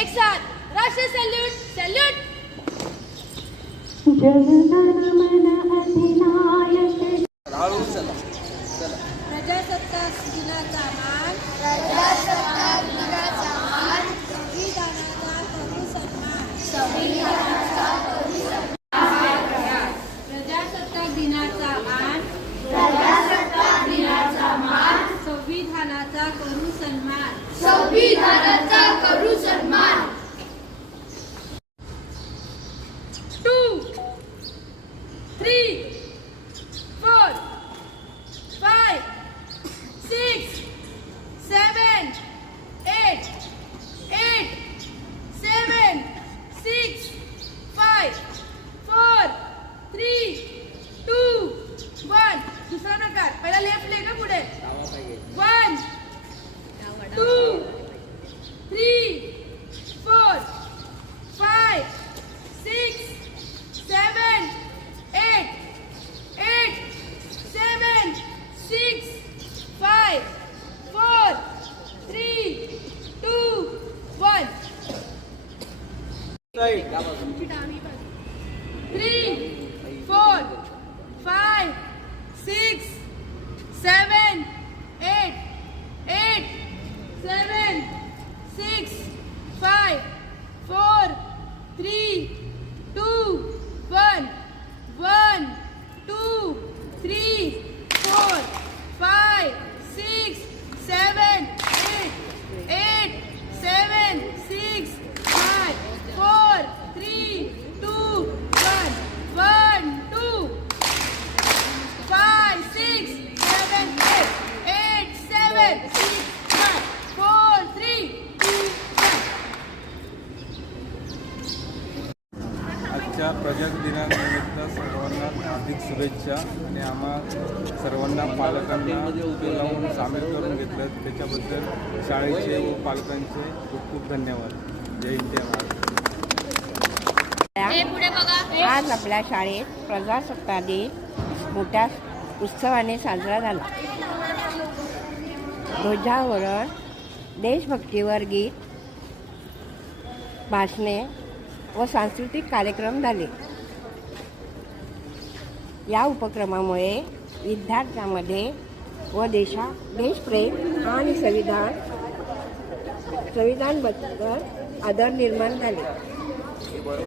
एक साथ राष्ट्रीय सॅल्यूट सॅल्यूट. प्रजासत्ताक दिनाचा मान, संविधानाचा करू सन्मान. प्रजासत्ताक दिनाचा मान, संविधानाचा करू सन्मान. 2, 3, 4, 5, 6, 7, 8, 7, 6, 5, 4, 3, 2, 1. दुसरा नकार. पहिला लेफ्ट लेग पुढे. 1, 2, 3, 4, 5, 6, 7, 8, 7, 6, 5, 4, 3, 2, 1. 3, 4, 5, 6, 7, 8, 7, 6, 5, 4, 3, 2, 1. 1, 2, 3, 4, 5, 6, 7, 8, 7, 6, 5, 4, 3, 2, 1. 1, 2, 5, 6, 7, 8, 7, 6, 5, 4, 3, 2, 1. आजच्या प्रजासत्ताक दिनानिमित्त सर्वांना हार्दिक शुभेच्छा. आणि आम्हा सर्वांना पालकांना जाऊन सामील करून घेतलं त्याच्याबद्दल शाळेचे व पालकांचे खूप खूप धन्यवाद. जय हिंद जय महाराष्ट्र. आज आपल्या शाळेत प्रजासत्ताक दिन मोठ्या उत्सवाने साजरा झाला. ध्वजारोहण, देशभक्तीपर गीत, भाषणे व सांस्कृतिक कार्यक्रम झाले. या उपक्रमामुळे विद्यार्थ्यांमध्ये व देशप्रेम आणि संविधानबद्दल आदर निर्माण झाले.